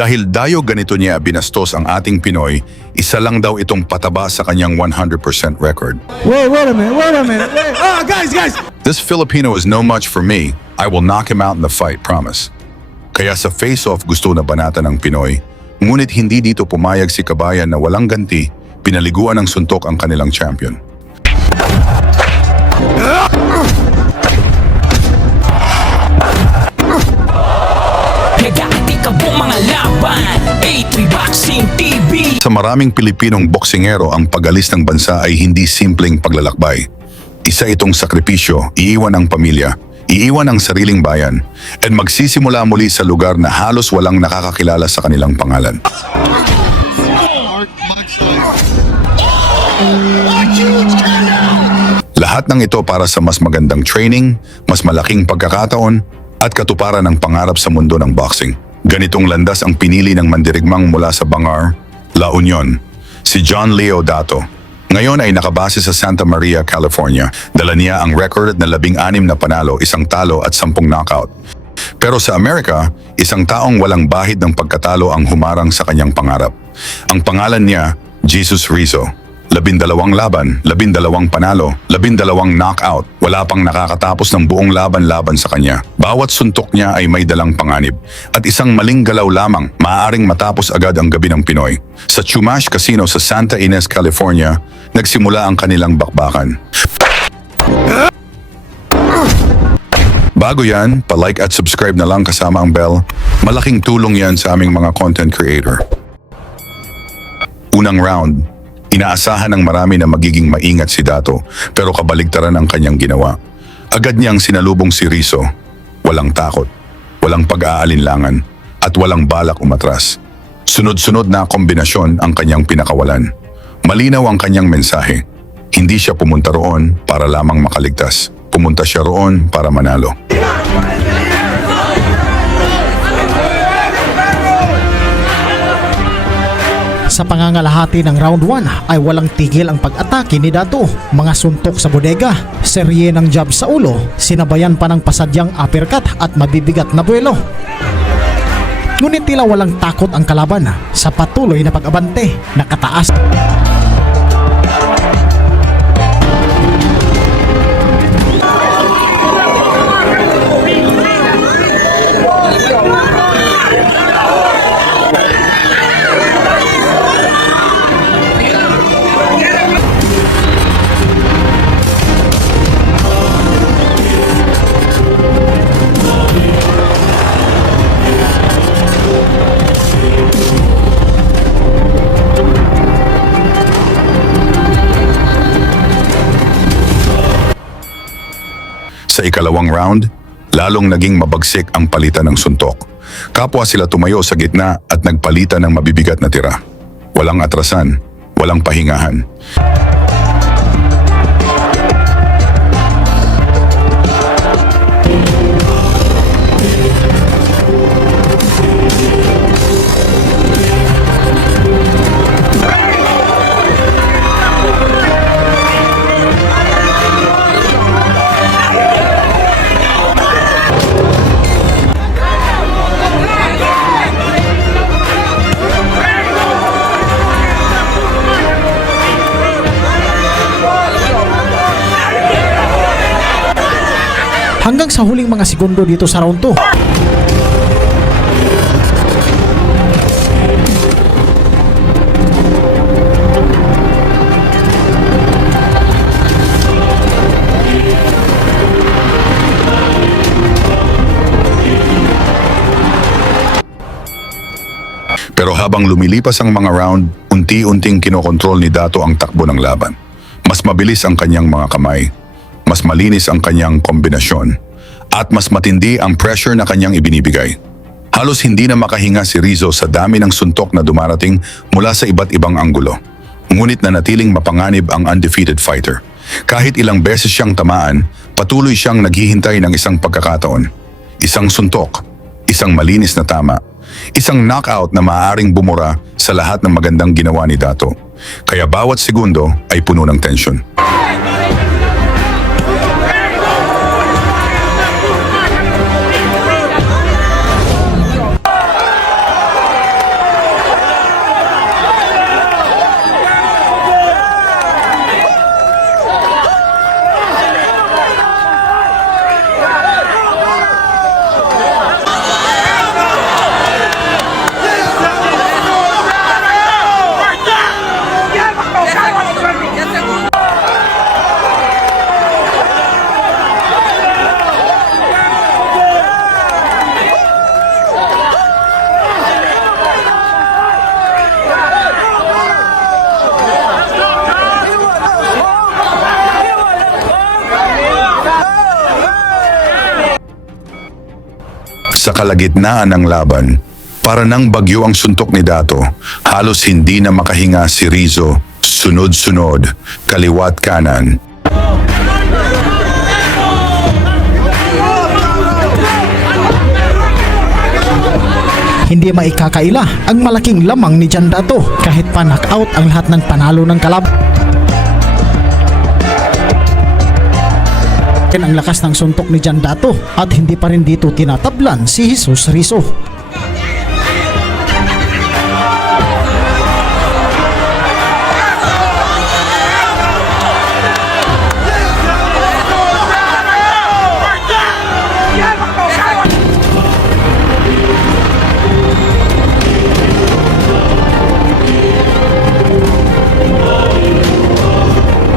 Dahil dayo ganito niya binastos ang ating Pinoy, isa lang daw itong pataba sa kanyang 100% record. Wait a minute. Wait. Guys! This Filipino is no match for me. I will knock him out in the fight, promise. Kaya sa face-off gusto na banatan ng Pinoy, ngunit hindi dito pumayag si Kabayan na walang ganti, pinaliguan ng suntok ang kanilang champion. Mga laban, A3 Boxing TV. Sa maraming Pilipinong boksingero, ang pag-alis ng bansa ay hindi simpleng paglalakbay. Isa itong sakripisyo, iiwan ang pamilya, iiwan ang sariling bayan, at magsisimula muli sa lugar na halos walang nakakakilala sa kanilang pangalan. Lahat ng ito para sa mas magandang training, mas malaking pagkakataon, at katuparan ng pangarap sa mundo ng boxing. Ganitong landas ang pinili ng mandirigmang mula sa Bangar, La Union, si John Leo Dato. Ngayon ay nakabase sa Santa Maria, California. Dala niya ang record na 16 na panalo, 1 talo at 10 knockout. Pero sa Amerika, isang taong walang bahid ng pagkatalo ang humarang sa kanyang pangarap. Ang pangalan niya, Jesus Rizzo. 12 laban, 12 panalo, 12 knockout. Wala pang nakakatapos ng buong laban-laban sa kanya. Bawat suntok niya ay may dalang panganib. At isang maling galaw lamang, maaaring matapos agad ang gabi ng Pinoy. Sa Chumash Casino sa Santa Ynez, California, nagsimula ang kanilang bakbakan. Bago yan, pa-like at subscribe na lang kasama ang bell. Malaking tulong yan sa aming mga content creator. Unang round. Inaasahan ng marami na magiging maingat si Dato, pero kabaligtaran ang kanyang ginawa. Agad niyang sinalubong si Rizzo. Walang takot, walang pag-aalinlangan, at walang balak umatras. Sunod-sunod na kombinasyon ang kanyang pinakawalan. Malinaw ang kanyang mensahe. Hindi siya pumunta roon para lamang makaligtas. Pumunta siya roon para manalo. Sa pangangalahati ng round 1 ay walang tigil ang pag-atake ni Dato. Mga suntok sa bodega, serye ng jab sa ulo, sinabayan pa ng pasadyang uppercut at mabibigat na buwelo. Ngunit tila walang takot ang kalaban sa patuloy na pag-abante, nakataas. Sa ikalawang round, lalong naging mabagsik ang palitan ng suntok. Kapwa sila tumayo sa gitna at nagpalitan ng mabibigat na tira. Walang atrasan, walang pahingahan. Hanggang sa huling mga segundo dito sa round 2. Pero habang lumilipas ang mga round, unti-unting kinokontrol ni Dato ang takbo ng laban. Mas mabilis ang kanyang mga kamay, mas malinis ang kanyang kombinasyon, at mas matindi ang pressure na kanyang ibinibigay. Halos hindi na makahinga si Rizzo sa dami ng suntok na dumarating mula sa iba't ibang anggulo. Ngunit nanatiling mapanganib ang undefeated fighter. Kahit ilang beses siyang tamaan, patuloy siyang naghihintay ng isang pagkakataon. Isang suntok, isang malinis na tama, isang knockout na maaaring bumura sa lahat ng magandang ginawa ni Dato. Kaya bawat segundo ay puno ng tensyon. Sa kalagitnaan ng laban, para nang bagyo ang suntok ni Dato, halos hindi na makahinga si Rizzo. Sunod-sunod, kaliwat kanan. Hindi maikakaila ang malaking lamang ni John Dato kahit pa knockout ang lahat ng panalo ng kalaban. Ang lakas ng suntok ni John Dato at hindi pa rin dito tinatablan si Jesus Rizzo.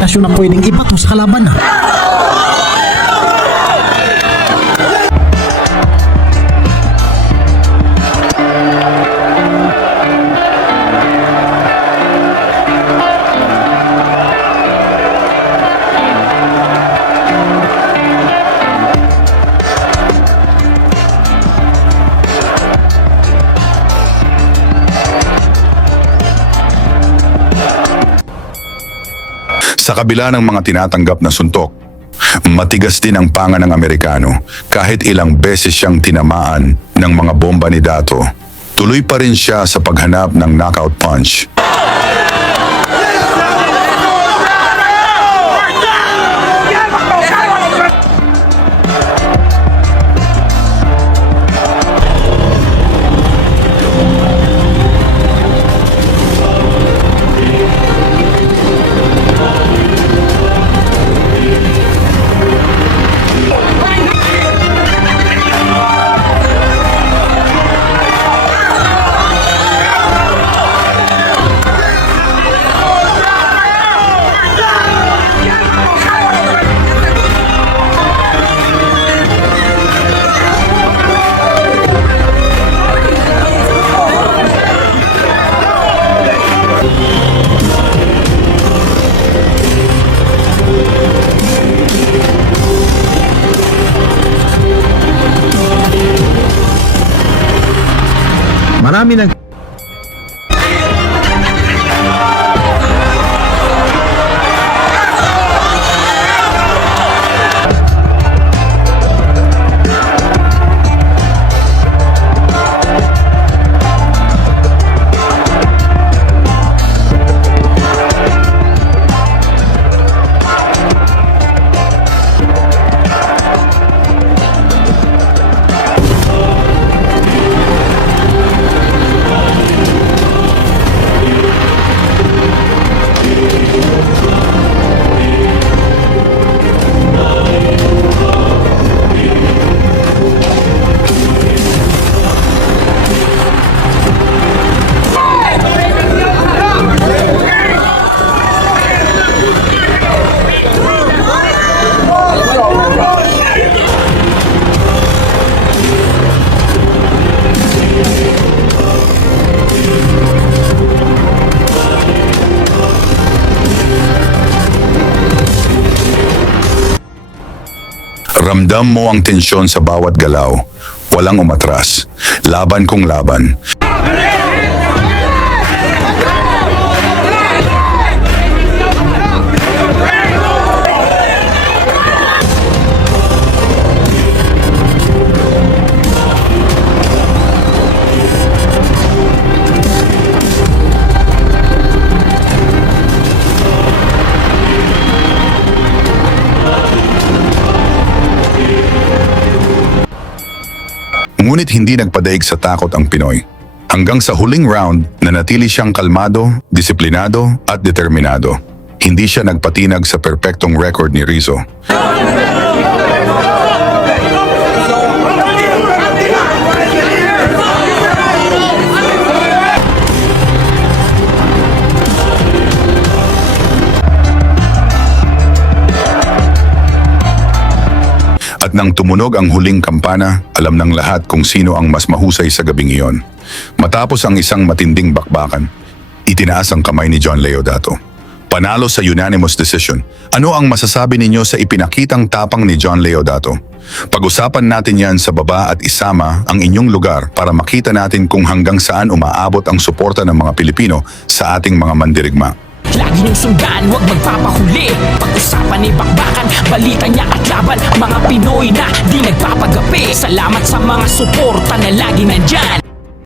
Tasyo na pwedeng ibato sa kalaban. Sa kabila ng mga tinatanggap na suntok, matigas din ang panga ng Amerikano kahit ilang beses siyang tinamaan ng mga bomba ni Dato. Tuloy pa rin siya sa paghanap ng knockout punch. Marami ng Ramdam mo ang tensyon sa bawat galaw. Walang umatras. Laban kung laban. Ngunit hindi nagpadaig sa takot ang Pinoy. Hanggang sa huling round, nanatili siyang kalmado, disiplinado at determinado. Hindi siya nagpatinag sa perpektong record ni Rizzo. At nang tumunog ang huling kampana, alam ng lahat kung sino ang mas mahusay sa gabing iyon. Matapos ang isang matinding bakbakan, itinaas ang kamay ni John Leo Dato. Panalo sa unanimous decision. Ano ang masasabi ninyo sa ipinakitang tapang ni John Leodato? Pag-usapan natin yan sa baba at isama ang inyong lugar para makita natin kung hanggang saan umaabot ang suporta ng mga Pilipino sa ating mga mandirigma. Lagi niyong sundan, huwag magpapahuli. Pag-usapan ni bakbakan, balita niya at laban. Mga Pinoy na di nagpapagapi. Salamat sa mga suporta na lagi nandyan.